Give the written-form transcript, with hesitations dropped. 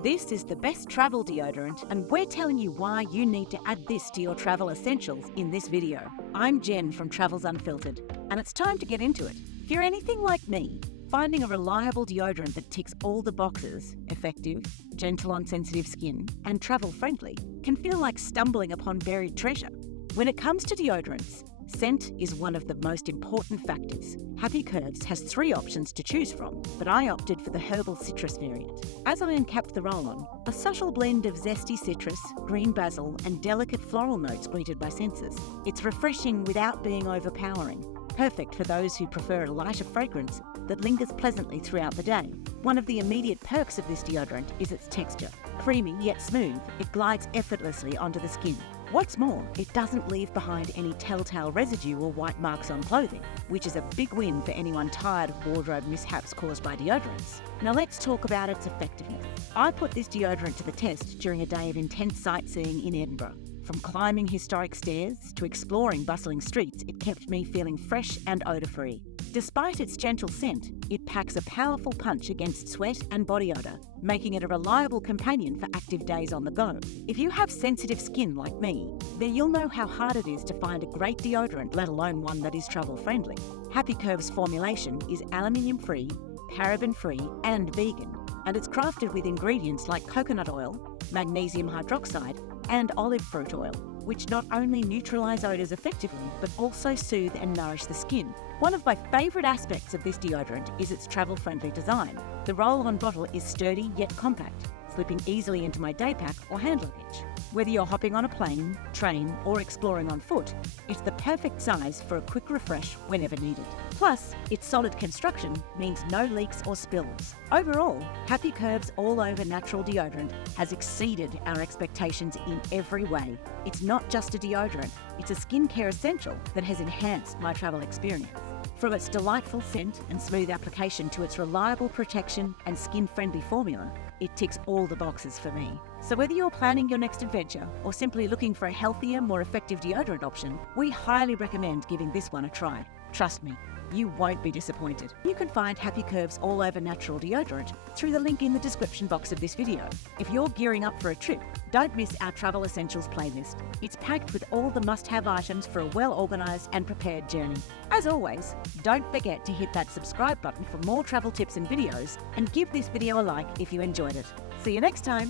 This is the best travel deodorant, and we're telling you why you need to add this to your travel essentials in this video. I'm Jen from Travels Unfiltered, and it's time to get into it. If you're anything like me, finding a reliable deodorant that ticks all the boxes, effective, gentle on sensitive skin, and travel-friendly, can feel like stumbling upon buried treasure. When it comes to deodorants, scent is one of the most important factors. Happy Curves has 3 options to choose from, but I opted for the herbal citrus variant. As I uncapped the roll-on, a subtle blend of zesty citrus, green basil, and delicate floral notes greeted my senses. It's refreshing without being overpowering, perfect for those who prefer a lighter fragrance that lingers pleasantly throughout the day. One of the immediate perks of this deodorant is its texture. Creamy yet smooth, it glides effortlessly onto the skin. What's more, it doesn't leave behind any telltale residue or white marks on clothing, which is a big win for anyone tired of wardrobe mishaps caused by deodorants. Now let's talk about its effectiveness. I put this deodorant to the test during a day of intense sightseeing in Edinburgh. From climbing historic stairs to exploring bustling streets, it kept me feeling fresh and odour-free. Despite its gentle scent, it packs a powerful punch against sweat and body odour, making it a reliable companion for active days on the go. If you have sensitive skin like me, then you'll know how hard it is to find a great deodorant, let alone one that is travel-friendly. Happy Curves' formulation is aluminium-free, paraben-free and vegan, and it's crafted with ingredients like coconut oil, magnesium hydroxide and olive fruit oil, which not only neutralise odours effectively, but also soothe and nourish the skin. One of my favourite aspects of this deodorant is its travel-friendly design. The roll-on bottle is sturdy yet compact, slipping easily into my day pack or hand luggage. Whether you're hopping on a plane, train, or exploring on foot, it's the perfect size for a quick refresh whenever needed. Plus, its solid construction means no leaks or spills. Overall, Happy Curves all-over natural deodorant has exceeded our expectations in every way. It's not just a deodorant, it's a skincare essential that has enhanced my travel experience. From its delightful scent and smooth application to its reliable protection and skin-friendly formula, it ticks all the boxes for me. So whether you're planning your next adventure or simply looking for a healthier, more effective deodorant option, we highly recommend giving this one a try. Trust me, you won't be disappointed. You can find Happy Curves all-over natural deodorant through the link in the description box of this video. If you're gearing up for a trip, don't miss our Travel Essentials playlist. It's packed with all the must-have items for a well-organised and prepared journey. As always, don't forget to hit that subscribe button for more travel tips and videos, and give this video a like if you enjoyed it. See you next time.